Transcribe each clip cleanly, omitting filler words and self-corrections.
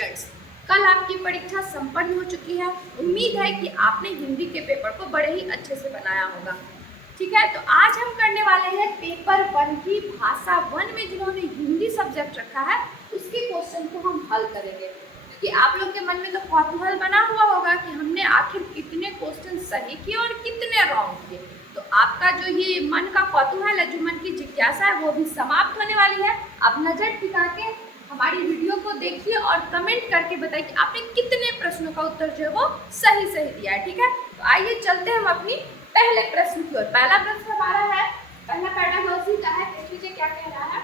Students, कल आपकी परीक्षा संपन्न हो चुकी है। उम्मीद है कि आपने हिंदी के पेपर को बड़े ही अच्छे से बनाया होगा। ठीक है, तो आज हम करने वाले हैं पेपर 1 की भाषा 1 में जिन्होंने हिंदी सब्जेक्ट रखा है उसके क्वेश्चन को हम हल करेंगे, क्योंकि आप लोग के मन में तो कौतूहल बना हुआ होगा कि हमने आखिर कितने क्वेश्चन सही किए और कितने रॉन्ग किए। तो आपका जो ये मन का कौतूहल है, जो मन की जिज्ञासा है, वो भी समाप्त होने वाली है। आप नजर टिका के हमारी वीडियो को देखिए और कमेंट करके बताइए कि आपने कितने प्रश्नों का उत्तर जो है वो सही दिया है। ठीक है, तो आइए चलते हैं हम अपनी पहले प्रश्न की ओर। पहला प्रश्न हमारा है, पहला पैराग्राफ का है। देख लीजिए क्या कह रहा है।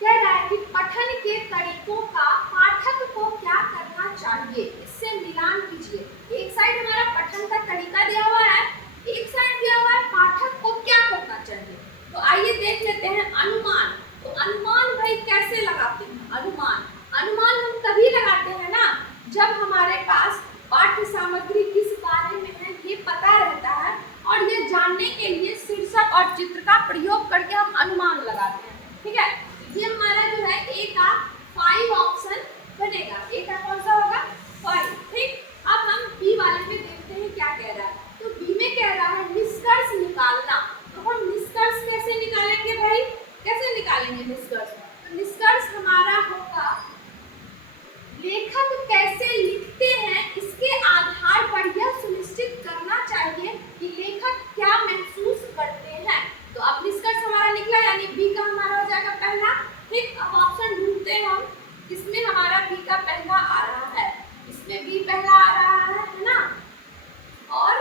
कह रहा है कि पठन के तरीकों का पाठक को क्या करना चाहिए, इससे मिलान कीजिए। एक साइड हमारा पठन का तरीका दिया हुआ है, एक साइड दिया हुआ है पाठक को क्या करना चाहिए। तो आइए देख लेते हैं अनुमान। तो अनुमान भाई कैसे लगाते हैं? अनुमान हम तभी लगाते हैं ना जब हमारे पास पाठ्य सामग्री किस बारे में है ये पता रहता है, और ये जानने के लिए शीर्षक और चित्र का प्रयोग करके हम अनुमान लगाते हैं। ठीक है, ये हमारा जो है ए का 5 ऑप्शन बनेगा। ए का कौन सा होगा? 5। ठीक, अब हम बी वाले में देखते हैं क्या कह रहा है। तो बी में कह रहा है निष्कर्ष निकालना। तो हम निष्कर्ष कैसे निकालेंगे भाई? कैसे निकालेंगे निष्कर्ष? तो निष्कर्ष हमारा होगा लेखक कैसे लिखते हैं, इसके आधार पर यह सुनिश्चित करना चाहिए कि लेखक क्या महसूस करते हैं। तो अब निष्कर्ष हमारा निकला, यानी बी का हमारा हो जाएगा पहला। ठीक, अब ऑप्शन ढूंढते हैं हम, इसमें हमारा बी का पहला आ रहा है, इसमें बी पहला आ रहा है ना, और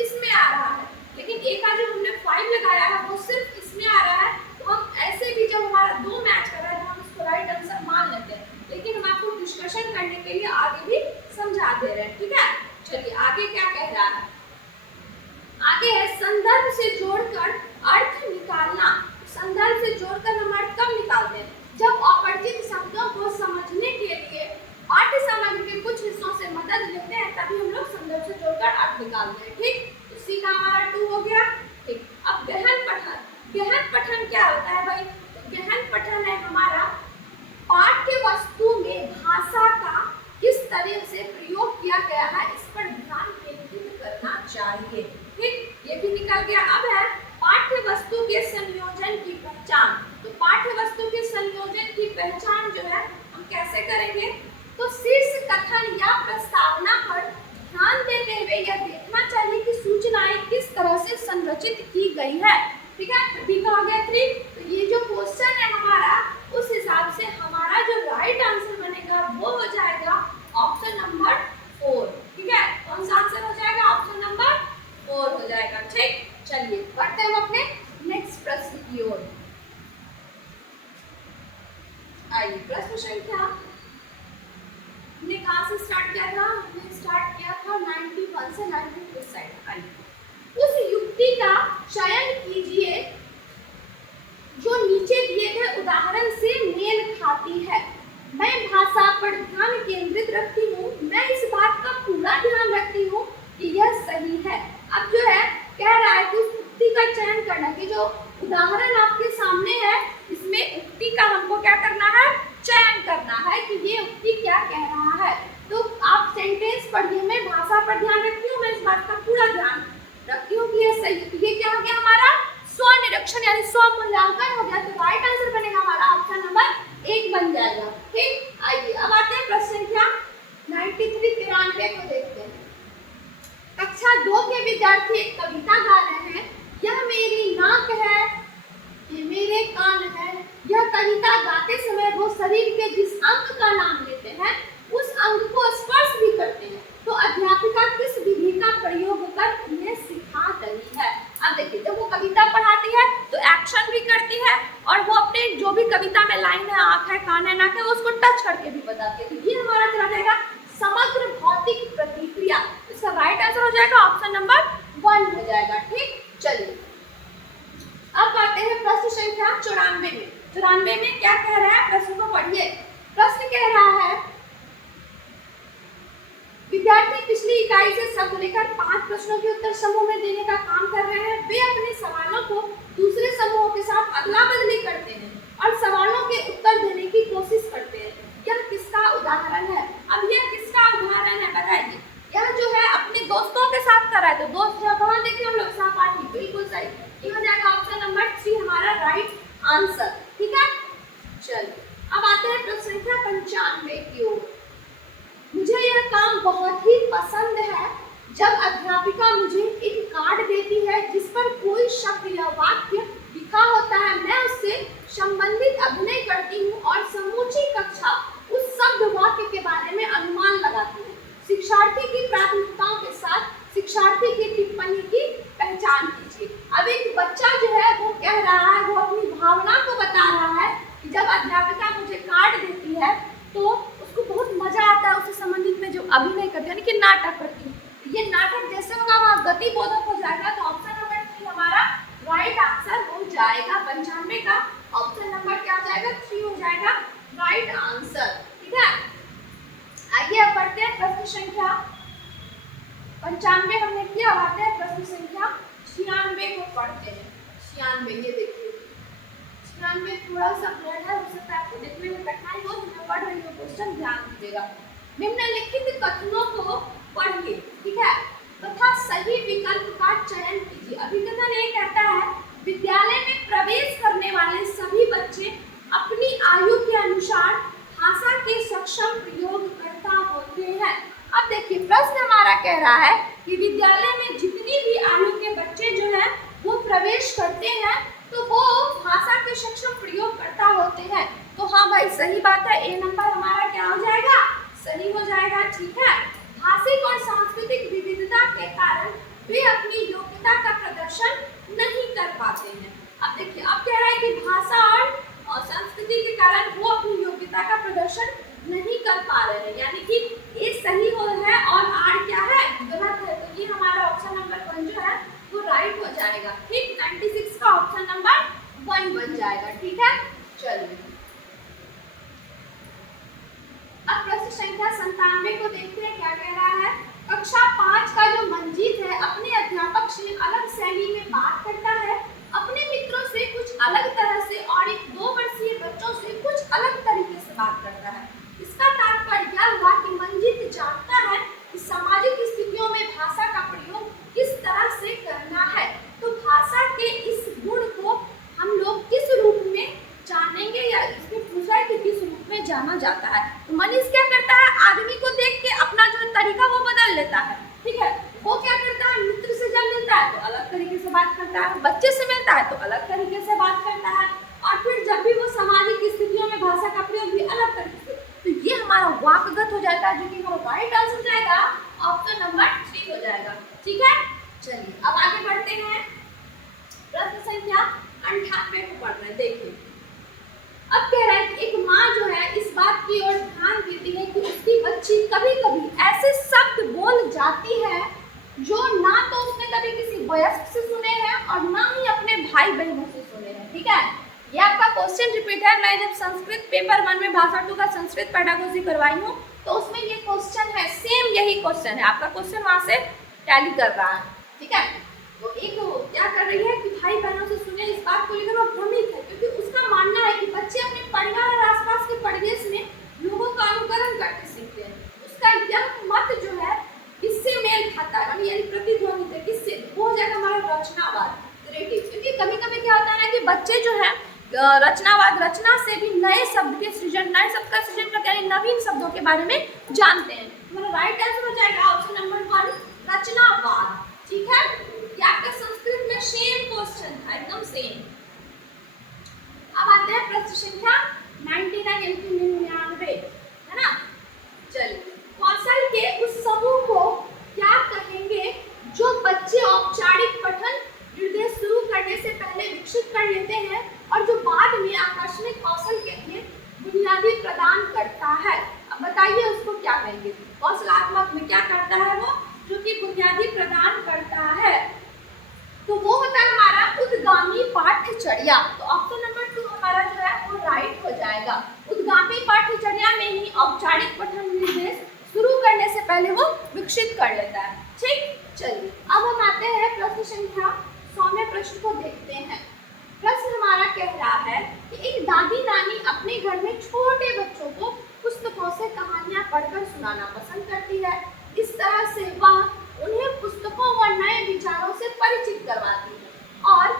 इसमें आ रहा है। लेकिन ए का जो हमने 5 लगाया है वो सिर्फ इसमें आ रहा है। तो हम ऐसे भी जब हमारा 2 मैच कर रहा है तो हम इसको राइट आंसर मान लेते हैं, लेकिन हम आपको डिस्कशन करने के लिए आगे भी समझा दे रहे हैं। ठीक है, चलिए आगे क्या कह रहा है। आगे है संदर्भ से जोड़कर अर्थ निकालना। संदर्भ से जोड़कर हम अर्थ कब निकालते हैं? जब अपरिचित शब्दों को समझने के लिए पाठ्य सामग्री के कुछ हिस्सों से मदद लेते हैं, तभी हम लोग संदर्भ से जोड़कर अर्थ निकालते हैं। ठीक, तो सी का हमारा 2 हो गया। ठीक, अब गहन पठन। गहन पठन क्या होता है भाई? तो गहन पठन है हमारा पाठ्य वस्तु में भाषा का किस तरह से प्रयोग किया गया है, इस पर ध्यान केंद्रित करना चाहिए। ठीक, ये भी निकल गया। अब है पाठ्य वस्तु के संयोजन की पहचान। तो पाठ्य वस्तु के संयोजन की पहचान जो है हम कैसे करेंगे? तो शीर्ष कथन या प्रस्तावना पर ध्यान देते हुए यह देखना चाहिए कि सूचनाएं किस तरह से संरचित की गई है। ठीक है, तो डी का हो गया 3। तो ये जो क्वेश्चन है हमारा, उस हिसाब से हमारा जो राइट आंसर बनेगा वो हो जाएगा ऑप्शन नंबर 4। ठीक है, कौन सा आंसर हो जाएगा? ऑप्शन नंबर 4 हो जाएगा। ठीक, चलिए बढ़ते हैं अपने नेक्स्ट प्रश्न की ओर। आइए, प्रश्न संख्या हमने कहाँ से स्टार्ट किया था? हमने स्टार्ट किया था 91 से 92 साइड। आइए, उस युक्ति का चयन कीजिए जो नीचे दिए गए उदाहरण से मेल खाती है। मैं भाषा पर ध्यान केंद्रित रखती हूँ, मैं इस बात का पूरा ध्यान रखती हूँ कि यह सही है। अब जो है कह रहा है कि उस उक्ति का चयन करना, कि जो उदाहरण आपके सामने है इसमें उक्ति का हमको क्या करना है? चयन करना है कि ये उक्ति क्या कह रहा है। तो आप सेंटेंस पढ़िए, मैं भाषा पर ध्यान रखती हूँ, मैं इस बात का पूरा ध्यान रखती हूँ कि ये सही है। तो ये क्या हो गया हमारा? स्व निरीक्षण यानी स्व मूल्यांकन हो गया। तो राइट आंसर बनेगा हमारा ऑप्शन नंबर 1 बन जाएगा। ठीक, आइए अब आते हैं प्रश्न संख्या 93 को देखते हैं। कक्षा 2 के विद्यार्थी एक कविता गा रहे हैं। यह मेरी नाक है, ये मेरे कान है। यह कविता गाते समय वो शरीर के जिस अंग का नाम लेते हैं उस अंग को स्पर्श भी करते हैं। तो अध्यापिका किस विधि का प्रयोग कर उन्हें सिखा रही है? अब देखिए, जब वो कविता पढ़ाती है तो एक्शन भी करती है, और वो अपने जो भी कविता में लाइन है, आँख है, कान है, नाक है, उसको टच करके भी बताती है। तो ये हमारा चला जाएगा समग्र भौतिक प्रतिक्रिया। इसका राइट आंसर हो जाएगा ऑप्शन नंबर 1 हो जाएगा। ठीक, चलिए अब आते हैं प्रश्न संख्या 94 में। 94 में क्या कह रहा है? प्रश्न को पढ़िए। प्रश्न कह रहा है, विद्यार्थी पिछली इकाई से शब्द लेकर 5 प्रश्नों के उत्तर समूह में देने का काम कर रहे हैं। वे अपने सवालों को दूसरे समूहों के साथ अदला बदली करते हैं और सवालों के उत्तर देने की कोशिश करते हैं। यह किसका बहुत ही पसंद है जब अध्यापिका मुझे एक कार्ड देती है जिस पर कोई शब्द या वाक्य लिखा होता है। मैं उससे संबंधित अभिनय करती हूँ और समूची कक्षा उस शब्द वाक्य के बारे में अनुमान लगाती हूँ। शिक्षार्थी की प्राथमिकताओं के साथ शिक्षार्थी की टिप्पणी की पहचान कीजिए। अब एक बच्चा जो है वो कह रहा है, वो अपनी भावना को बता रहा है कि जब अध्यापिका मुझे कार्ड देती है तो उसको बहुत मजा आता है, उससे संबंधित में जो अभिनय करती है यानी कि नाटक करती है। ये नाटक जैसे होगा वहाँ गति बोधक हो जाएगा। तो ऑप्शन नंबर 3 हमारा राइट आंसर हो जाएगा। 95 का ऑप्शन नंबर क्या हो जाएगा? 3 हो जाएगा राइट आंसर। ठीक है, आइए अब बढ़ते हैं प्रश्न संख्या 95 हमने किया, आते हैं प्रश्न संख्या 96 को पढ़ते हैं। 96 ये देखिए, 96 थोड़ा सा ब्लड है, हो सकता है आपको देखने में कठिनाई हो, तो मैं पढ़ रही हूँ, क्वेश्चन ध्यान दीजिएगा। निम्नलिखित कथनों को पढ़िए, ठीक है, तथा सही विकल्प का चयन कीजिए। अभिकथन ये कहता है विद्यालय में प्रवेश करने वाले सभी बच्चे अपनी आयु के अनुसार भाषा के सक्षम प्रयोगकर्ता होते हैं। अब देखिए प्रश्न हमारा कह रहा है कि विद्यालय में जितनी भी आयु के बच्चे जो है वो प्रवेश करते हैं तो वो भाषा के सक्षम प्रयोगकर्ता होते हैं। तो हाँ भाई सही बात है, ए नंबर हमारा क्या हो जाएगा? सही हो जाएगा। ठीक है, भाषिक और सांस्कृतिक विविधता के कारण वे अपनी योग्यता का प्रदर्शन नहीं कर पाते हैं। अब देखिए अब कह रहा है कि भाषा और संस्कृति के कारण वो अपनी योग्यता का प्रदर्शन नहीं कर पा रहे हैं, यानी कि ये सही हो है और आर क्या है? गलत है। तो ये हमारा ऑप्शन नंबर 1 जो है वो राइट हो जाएगा। ठीक, 96 का ऑप्शन नंबर 1 बन जाएगा। ठीक है, चलिए अब प्रश्न संख्या 97 को देखते हैं क्या कह रहा है। कक्षा 5 का जो मंजीत है अपने अध्यापक से अलग शैली में बात करता है, अपने मित्रों से कुछ अलग तरह से और एक 2 वर्षीय बच्चों से कुछ अलग तरीके से बात करता है। इसका तात्पर्य यह हुआ कि मंजीत जानता है कि सामाजिक स्थितियों में भाषा का प्रयोग किस तरह से करना है। तो भाषा के इस गुण को हम लोग किस रूप में जानेंगे, या इसमें पूछा है कि किस रूप में जाना जाता है। तो मनीष क्या करता है? आदमी को देख के अपना जो तरीका वो बदल लेता है। ठीक है, वो क्या करता है? मित्र से जब मिलता है तो अलग तरीके से बात करता है, बच्चे से मिलता है तो अलग तरीके से बात करता है, और फिर जब भी वो सामाजिक स्थितियों में भाषा का प्रयोग भी अलग तरीके से। तो ये हमारा वाक्यगत हो जाता है, जो कि हमारा राइट आंसर जाएगा, ऑप्शन नंबर 3 हो जाएगा। ठीक है, चलिए अब आगे बढ़ते हैं। प्रश्न संख्या 98 को पढ़ रहे हैं। देखिए अब कह रहा है कि एक माँ जो है इस बात की ओर ध्यान देती है कि उसकी बच्ची कभी कभी ऐसे शब्द बोल जाती है जो ना तो उसने कभी किसी वयस्क से सुने हैं और ना ही अपने भाई बहनों से सुने हैं। ठीक है, ये आपका क्वेश्चन रिपीट है। मैं जब संस्कृत पेपर 1 में भाषा 2 का संस्कृत पेडागोजी करवाई हूँ तो उसमें ये क्वेश्चन है, सेम यही क्वेश्चन है। आपका क्वेश्चन वहाँ से टैली कर रहा है। ठीक है, तो एक क्या कर रही है कि भाई बहनों से सुने, इस बात को लेकर वो भ्रमित है, क्योंकि उसका मानना है कि बच्चे अपने परिवार और आसपास के परिवेश में लोगों का अनुकरण करके सीखते हैं। उसका यह मत जो है किससे मेल खाता है, यानी प्रतिध्वनित है किससे? वो हो जाएगा हमारा रचनावाद, क्रिएटिव। क्योंकि कभी कभी क्या होता है ना कि बच्चे जो है रचनावाद, रचना से भी नए शब्द के सृजन, नए शब्द का सृजन करके यानी नवीन शब्दों के बारे में जानते हैं। हमारा राइट आंसर हो जाएगा ऑप्शन नंबर 1 रचनावाद। ठीक है, ये आपका संस्कृत में सेम क्वेश्चन था, एकदम सेम। अब आते हैं प्रश्न संख्या 99 है ना। चलिए कौशल के उस समूह को क्या कहेंगे जो बच्चे औपचारिक पठन निर्देश शुरू करने से पहले विकसित कर लेते हैं और जो बाद में आकस्मिक कौशल के लिए बुनियादी प्रदान करता है। अब बताइए उसको क्या कहेंगे? कौशलात्मक में क्या करता है वो, जो कि बुनियादी प्रदान करता है? तो वो होता है हमारा उद्गामी पाठ्यचर्या। तो ऑप्शन नंबर 2 हमारा जो है वो राइट हो जाएगा। उद्गामी पाठ्यचर्या में ही औपचारिक पठन निर्देश शुरू करने से पहले वो विकसित कर लेता है। ठीक, चलिए अब हम आते हैं प्रश्न संख्या 100वें प्रश्न को देखते हैं। प्रश्न हमारा कह रहा है कि एक दादी नानी अपने घर में छोटे बच्चों को पुस्तकों से कहानियां पढ़कर सुनाना पसंद करती है। इस तरह से वह उन्हें पुस्तकों व नए विचारों से परिचित करवाती है और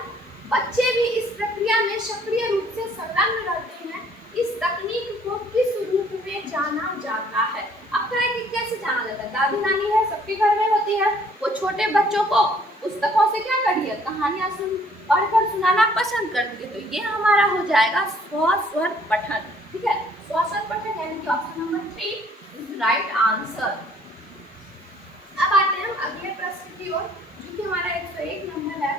बच्चे भी इस प्रक्रिया में सक्रिय रूप से संलग्न रहते हैं। इस तकनीक को किस रूप में जाना जाता है? अब कहें कि कैसे जाना जाता है? दादी नानी है, सबके घर में होती है। वो छोटे बच्चों को पुस्तकों से क्या करिए, कहानियां पढ़कर सुनाना पसंद करती है। तो ये हमारा हो जाएगा स्वस्वर पठन। ठीक है, स्वस्वर पठन यानी कि option number 3 is right answer. अब आते हैं हम अगले प्रश्न की ओर, जो कि हमारा 101 नंबर है।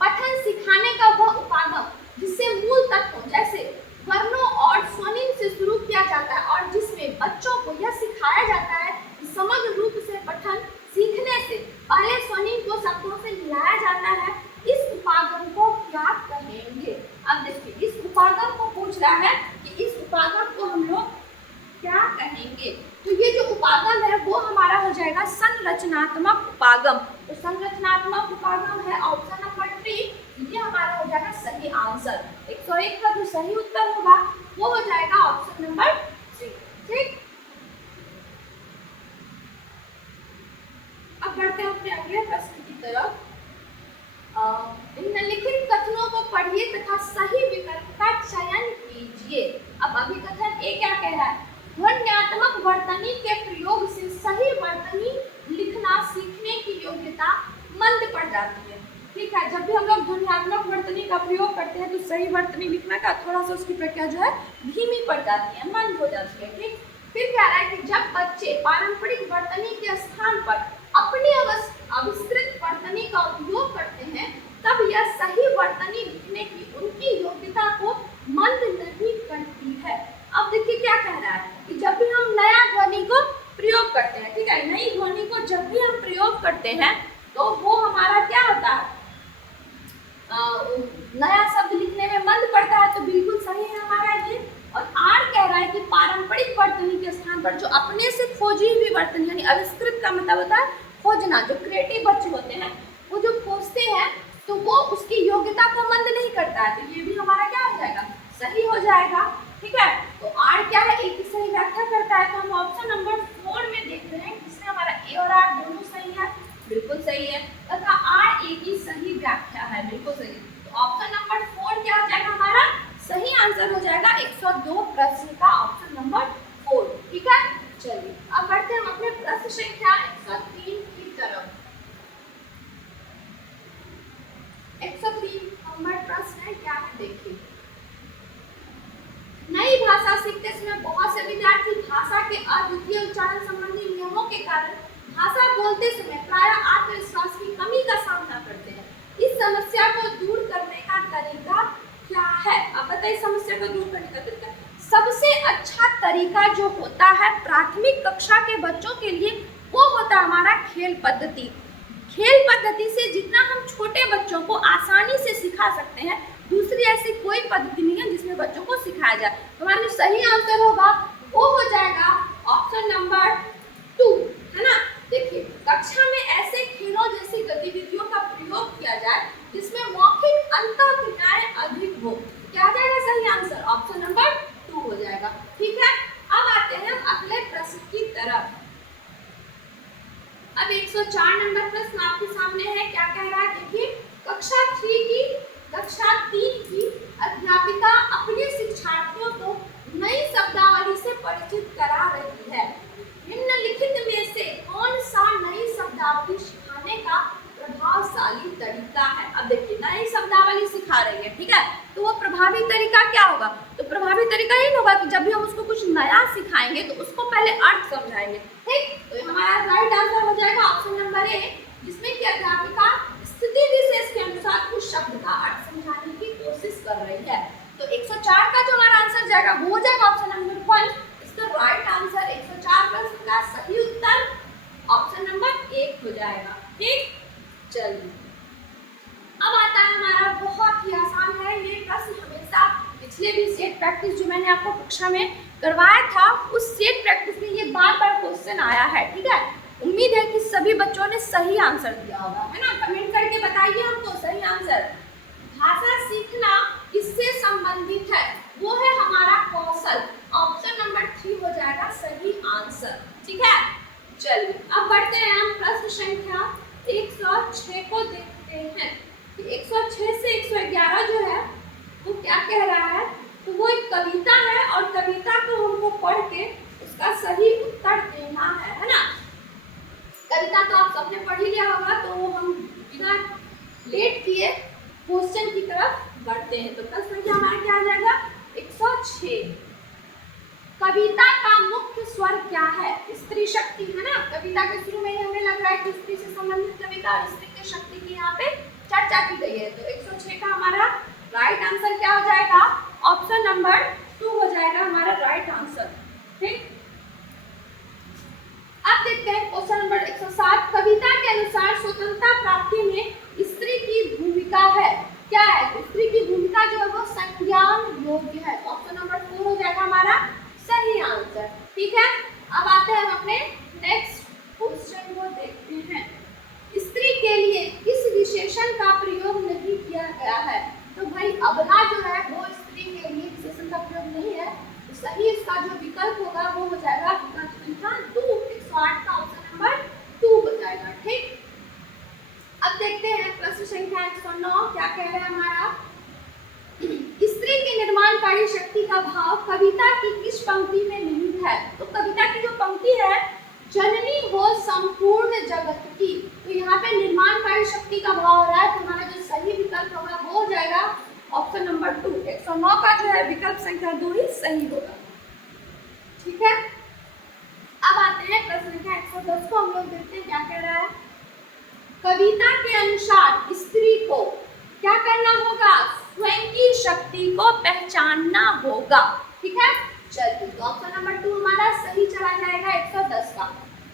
पठन सिखाने का वह उपागम जिससे मूल तत्वों जैसे वर्णों और स्वनिम से शुरू किया जाता है और जिसमें बच्चों को यह सिखाया जाता है कि समग्र रूप से पठन सीखने से पहले स्वनिम को शब्दों से मिलाया जाता है, इस उपागम को क्या कहेंगे? अब देखिए, इस उपागम को पूछ रहा है कि इस उपागम को हम लोग क्या कहेंगे। तो ये जो उपागम है वो हमारा हो जाएगा संरचनात्मक उपागम। तो संरचनात्मक उपागम है ऑप्शन नंबर 3, ये हमारा हो जाएगा सही आंसर। 101 का जो सही उत्तर होगा वो हो जाएगा ऑप्शन नंबर 3। ठीक, अब बढ़ते हैं अपने अगले प्रश्न की तरफ। निम्नलिखित कथनों को पढ़िए तथा सही विकल्प का चयन कीजिए। अब अभिकथन ए क्या कह रहा है? ध्वन्यात्मक वर्तनी के प्रयोग से सही वर्तनी लिखना सीखने की योग्यता मंद पड़ जाती है। ठीक है, जब भी हम लोग ध्वन्यात्मक वर्तनी का प्रयोग करते हैं तो सही वर्तनी लिखना का थोड़ा सा उसकी प्रक्रिया जो है धीमी पड़ जाती है, मंद हो जाती है। ठीक, फिर कह रहा है कि जब बच्चे पारंपरिक वर्तनी के स्थान पर अपनी अविष्कृत वर्तनी का उपयोग करते हैं तब यह सही वर्तनी लिखने की उनकी योग्यता को मंद नहीं करती है। अब देखिए क्या कह रहा है कि जब भी हम नया ध्वनि को प्रयोग करते हैं, ठीक है, नई ध्वनि को जब भी हम प्रयोग करते हैं तो वो हमारा क्या होता है, नया शब्द लिखने में मंद पड़ता है। तो बिल्कुल सही है हमारा ये। और आर कह रहा है कि पारंपरिक वर्तनी के स्थान पर जो अपने से खोजी हुई वर्तनी यानी अविष्कृत का मतलब होता है खोजना, जो क्रिएटिव बच्चे होते हैं वो जो खोजते हैं तो वो उसकी योग्यता को मंद नहीं करता है। तो ये भी हमारा क्या हो जाएगा, सही हो जाएगा। ठीक है, तो आर क्या है, एक की सही व्याख्या करता है। तो हम ऑप्शन नंबर 4 में देख रहे हैं जिसमें हमारा ए और आर दोनों सही है, बिल्कुल सही है, तथा आर ए की सही व्याख्या है, बिल्कुल सही। तो ऑप्शन नंबर 4 क्या हो जाएगा, हमारा सही आंसर हो जाएगा 102 प्रश्न का ऑप्शन नंबर 4। ठीक है, चलिए अब बढ़ते हैं हम अपने प्रश्न संख्या 103 की तरफ। 103 नंबर प्रश्न है, क्या है देखिए। नई भाषा सीखते समय बहुत से विद्यार्थी भाषा के अद्वितीय उच्चारण संबंधी नियमों के कारण भाषा बोलते समय प्रायः आत्मविश्वास की कमी का सामना करते हैं। इस समस्या को दूर करने का तरीका क्या है? अब बताइए, समस्या को दूर करने का तरीका। सबसे अच्छा तरीका जो होता है प्राथमिक कक्षा के बच्चों के लिए वो होता है हमारा खेल पद्धति। खेल पद्धति से जितना हम छोटे बच्चों को आसानी से सिखा सकते हैं, दूसरी ऐसी कोई पद्धति नहीं है जिसमें बच्चों को सिखाया जाए। हमारा जो सही आंसर होगा वो हो जाएगा ऑप्शन नंबर 2, है ना। देखिए, कक्षा में ऐसे खेलों जैसी गतिविधियों का प्रयोग किया जाए जिसमें मौखिक अंतःक्रियाएं अधिक हो। क्या आ जाएगा सही आंसर? ऑप्शन नंबर 2 हो जाएगा। ठीक है, अब आते हैं हम अगले प्रश्न की तरफ। अब 104 नंबर प्रश्न आपके सामने है, क्या कह रहा है देखिए। कक्षा 3 की अध्यापिका अपने शिक्षार्थियों को नई शब्दावली से परिचित करा रही है। निम्नलिखित में से कौन सा नई शब्दावली सिखाने का प्रभावशाली तरीका है? अब देखिए, नई शब्दावली सिखा रही है, ठीक है, तो वो प्रभावी तरीका क्या होगा? तो प्रभावी तरीका ये होगा कि जब भी हम उसको कुछ नया सिखाएंगे तो उसको पहले अर्थ समझाएंगे। ठीक, तो हमारा राइट आंसर हो जाएगा ऑप्शन नंबर ए, जिसमें कि अध्यापिका स्थिति विशेष के अनुसार उस शब्द का अर्थ समझाने की कोशिश कर रही है। तो 104 का जो हमारा आंसर जाएगा वो हो जाएगा ऑप्शन नंबर 1। इसका राइट आंसर 104 प्रश्न का सही उत्तर ऑप्शन नंबर 1 हो जाएगा। ठीक, चलिए अब आता है हमारा बहुत ही आसान है ये प्रश्न। हमेशा पिछले भी सेट प्रैक्टिस जो मैंने आपको कक्षा में करवाया था उस सेट प्रैक्टिस में ये बार-बार क्वेश्चन आया है। ठीक है, उम्मीद है कि सभी बच्चों ने सही आंसर दिया होगा, है ना। कमेंट करके बताइए हमको सही आंसर। भाषा सीखना किससे संबंधित है? वो है हमारा कौशल। ऑप्शन नंबर 3 हो जाएगा सही आंसर। ठीक है, चलिए अब बढ़ते हैं हम प्रश्न संख्या 106 को देखते हैं। 106 से 111 जो है वो क्या कह रहा है? तो वो एक कविता है और कविता को हमको पढ़ के उसका सही उत्तर कविता तो आप सबने पढ़ ही लिया होगा, तो हम बिना लेट किए क्वेश्चन की तरफ बढ़ते हैं। तो प्रश्न संख्या हमारा क्या आ जाएगा? 106। कविता का मुख्य स्वर क्या है? स्त्री शक्ति है ना। कविता के शुरू में ही हमें लग रहा है कि स्त्री से संबंधित कविता और स्त्री की शक्ति की यहाँ पे चर्चा की गई है। तो 106 का हमारा राइट आंसर क्या हो जाएगा? ऑप्शन नंबर 2 हो जाएगा हमारा राइट आंसर। ठीक, अब देखते हैं क्वेश्चन नंबर 107। कविता के अनुसार स्वतंत्रता प्राप्ति में स्त्री की भूमिका है, क्या है? स्त्री की भूमिका जो है वो संज्ञान योग्य है। ऑप्शन नंबर 4 हो जाएगा हमारा सही आंसर। ठीक है, अब आते हैं हम अपने नेक्स्ट क्वेश्चन को देखते हैं। स्त्री के लिए किस विशेषण का प्रयोग नहीं किया गया है? तो भाई अबला जो है वो स्त्री के लिए विशेषण का प्रयोग नहीं है। तो सही इसका जो विकल्प होगा वो हो जाएगा विकल्प संख्या 2। 108 का ऑप्शन नंबर 2 हो जाएगा। ठीक, अब देखते हैं प्रश्न संख्या 109 क्या कह रहा है हमारा। स्त्री की निर्माणकारी शक्ति का भाव कविता की किस पंक्ति में निहित है? तो कविता की जो पंक्ति है, जननी हो संपूर्ण जगत की, तो यहाँ पे निर्माणकारी शक्ति का भाव हो रहा है। तो हमारा जो सही विकल्प होगा वो हो जाएगा ऑप्शन नंबर 2। 109 का जो है विकल्प संख्या 2 ही सही होगा। ठीक है, अब आते हैं प्रश्न संख्या 110 को हम लोग देखते हैं क्या कह रहा है। कविता के अनुसार स्त्री को क्या करना होगा? स्वयं की शक्ति को पहचानना होगा। ठीक है, चलिए तो ऑप्शन नंबर 2 हमारा सही चला जाएगा 110 का।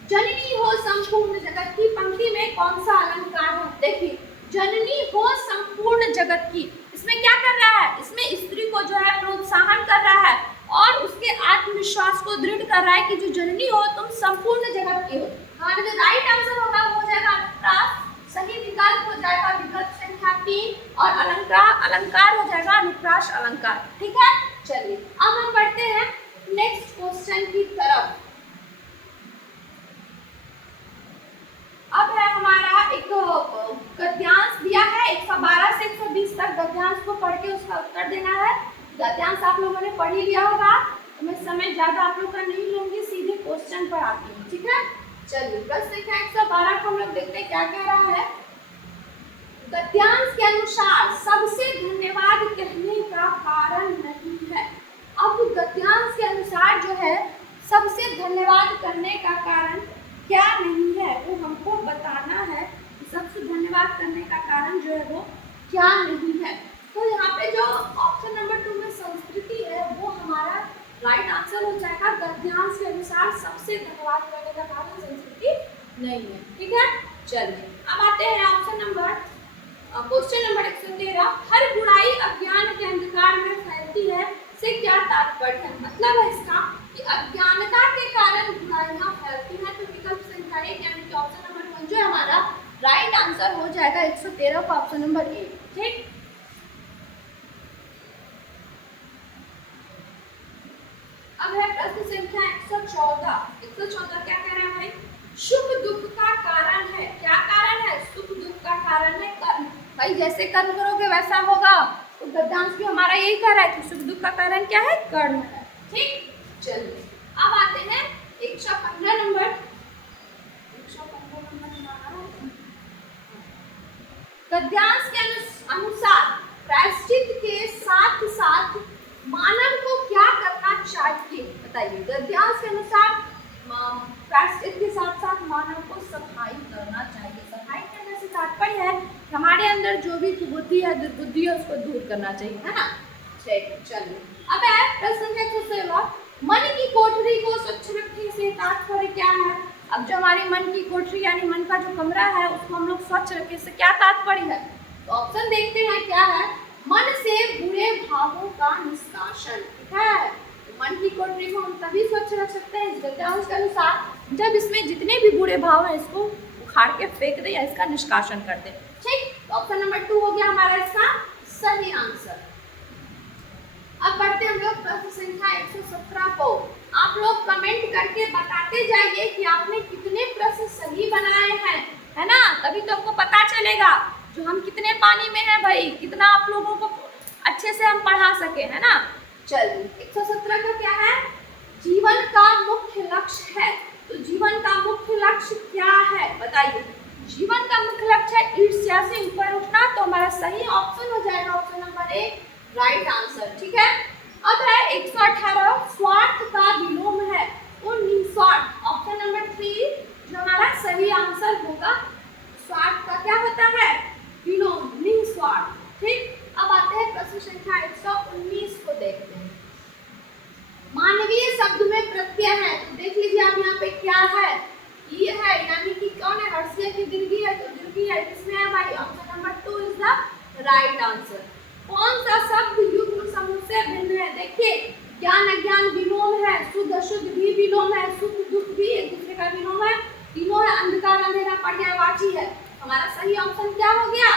जननी हो संपूर्ण जगत की पंक्ति में कौन सा अलंकार है? देखिए, जननी हो संपूर्ण जगत की, इसमें क्या कर रहा है? इसमें स्त्री को जो है प्रोत्साहन कर रहा है और उसके आत्मविश्वास को दृढ़ कर रहा है कि जो जननी हो तुम संपूर्ण जगत की हो। हमारा जो राइट आंसर होगा वो हो जाएगा अनुप्रास। सही विकल्प हो जाएगा विकल्प संख्या 3 और अलंकार हो जाएगा अनुप्रास अलंकार। ठीक है, चलिए अब हम बढ़ते हैं नेक्स्ट क्वेश्चन की तरफ। अब है हमारा एक गद्यांश दिया है, 112 से 120 तक गद्यांश को पढ़ के उसका उत्तर देना है। गद्यांश आप लोगों ने पढ़ ही लिया होगा, तो मैं समय ज्यादा आप लोग का नहीं लूंगी, सीधे क्वेश्चन पर आती हूँ। ठीक है, चलिए प्रश्न संख्या 112 को हम लोग देखते हैं क्या कह रहा है। गद्यांश के अनुसार सबसे धन्यवाद कहने का कारण नहीं है। अब गद्यांश के अनुसार जो है सबसे धन्यवाद करने का कारण क्या नहीं है वो हमको बताना है। सबसे धन्यवाद करने का कारण जो है वो क्या नहीं है। तो यहाँ पे जो ऑप्शन नंबर 2 में संस्कृति है वो हमारा राइट आंसर हो जाएगा। गद्यांश के अनुसार सबसे धन्यवाद करने का कारण संस्कृति नहीं है। ठीक है, चलिए अब आते हैं ऑप्शन नंबर क्वेश्चन नंबर 113। हर बुराई अज्ञान के अंधकार में फैलती है से क्या तात्पर्य है? मतलब है इसका कि अज्ञानता के कारण बुराइयां फैलती हैं। तो विकल्प संख्या 1 यानी कि ऑप्शन नंबर 1 जो हमारा राइट आंसर हो जाएगा 113 का ऑप्शन नंबर 1। ठीक, अब है प्रश्न संख्या 114। 114 क्या कह रहा है भाई? सुख दुख का कारण है। क्या कारण है? सुख दुख का कारण है कर्म। भाई जैसे कर्म करोगे वैसा होगा, तो गद्यांश भी हमारा यही कह रहा है कि सुख दुख का कारण क्या है? कर्म है। ठीक, चलिए अब आते हैं 115 नंबर। 115 नंबर गद्यांश के अनुसार प्रायश्चित के साथ साथ मानव को क्या करना चाहिए? बताइए, गद्यांश के अनुसार प्रायश्चित के साथ साथ मानव को सफाई करना चाहिए। सफाई करने से तात्पर्य है हमारे अंदर जो भी कुबुद्धि है दुर्बुद्धि है उसको दूर करना चाहिए, है ना। चलिए अब है प्रश्न संख्या 116। मन की कोठरी को स्वच्छ रखने से तात्पर्य क्या है? अब जो हमारी मन की कोठरी यानी मन का जो कमरा है उसको हम लोग स्वच्छ रखने से क्या तात्पर्य है? तो ऑप्शन देखते हैं क्या है। मन से बुरे भावों का निष्कासन। ठीक है, तो मन की कोठरी को हम तभी स्वच्छ रख सकते हैं इस गद्यांश के अनुसार जब इसमें जितने भी बुरे भाव हैं इसको उखाड़ के फेंक दे या इसका निष्कासन कर दे। ठीक, ऑप्शन नंबर 2 हो गया हमारा इसका सही आंसर। अब बढ़ते हम लोग प्रश्न संख्या 117 को। आप लोग कमेंट करके बताते जाइए कि आपने कितने प्रश्न सही बनाए हैं, है ना। तभी तो हमको पता चलेगा जो हम कितने पानी में हैं भाई, कितना आप लोगों को अच्छे से हम पढ़ा सके, है ना। चलिए 117 का क्या है? जीवन का मुख्य लक्ष्य है। तो जीवन का मुख्य लक्ष्य लक्ष्य क्या है बताइए। जीवन का मुख्य लक्ष्य है ईर्ष्या से ऊपर उठना, तो हमारा सही ऑप्शन हो जाएगा option number A, right answer. ठीक है, अब है 118 स्वार्थ का विलोम है और निस्वार्थ, ऑप्शन नंबर 3 जो हमारा सही आंसर होगा। स्वार्थ का क्या होता है, विलोम, निस्वार्थ। ठीक, अब आते हैं प्रश्न संख्या 119 को देखते हैं। मानवीय शब्द में प्रत्यय है, तो देख लीजिए आप यहाँ पे क्या है, ये है, यानी कि कौन है, हर्षिया की दीर्घी है, तो दीर्घी है, किसमें है भाई, option number 2 is the right answer. कौन सा शब्द युग्म समूह से भिन्न है, देखिए ज्ञान अज्ञान विलोम है, शुद्ध अशुद्ध भी विलोम है, सुख दुख भी एक दूसरे का विलोम है, तीनों है, अंधकार अंधेरा पर्यायवाची है। हमारा सही ऑप्शन क्या हो गया,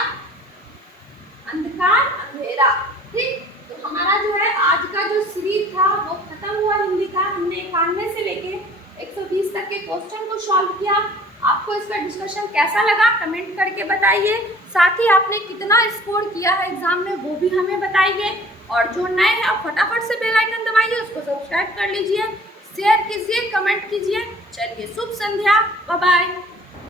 अंधकार अंधेरा। ठीक, तो हमारा जो है आज का जो सीरीज था वो खत्म हुआ हिंदी का। हमने 91 से लेके 120 तक के क्वेश्चन को सॉल्व किया। आपको इसका डिस्कशन कैसा लगा कमेंट करके बताइए। साथ ही आपने कितना स्कोर किया है एग्जाम में वो भी हमें बताइए। और जो नए हैं आप फटाफट से बेल आइकन दबाइए, उसको सब्सक्राइब कर लीजिए, शेयर कीजिए, कमेंट कीजिए। चलिए शुभ संध्या, बाय बाय।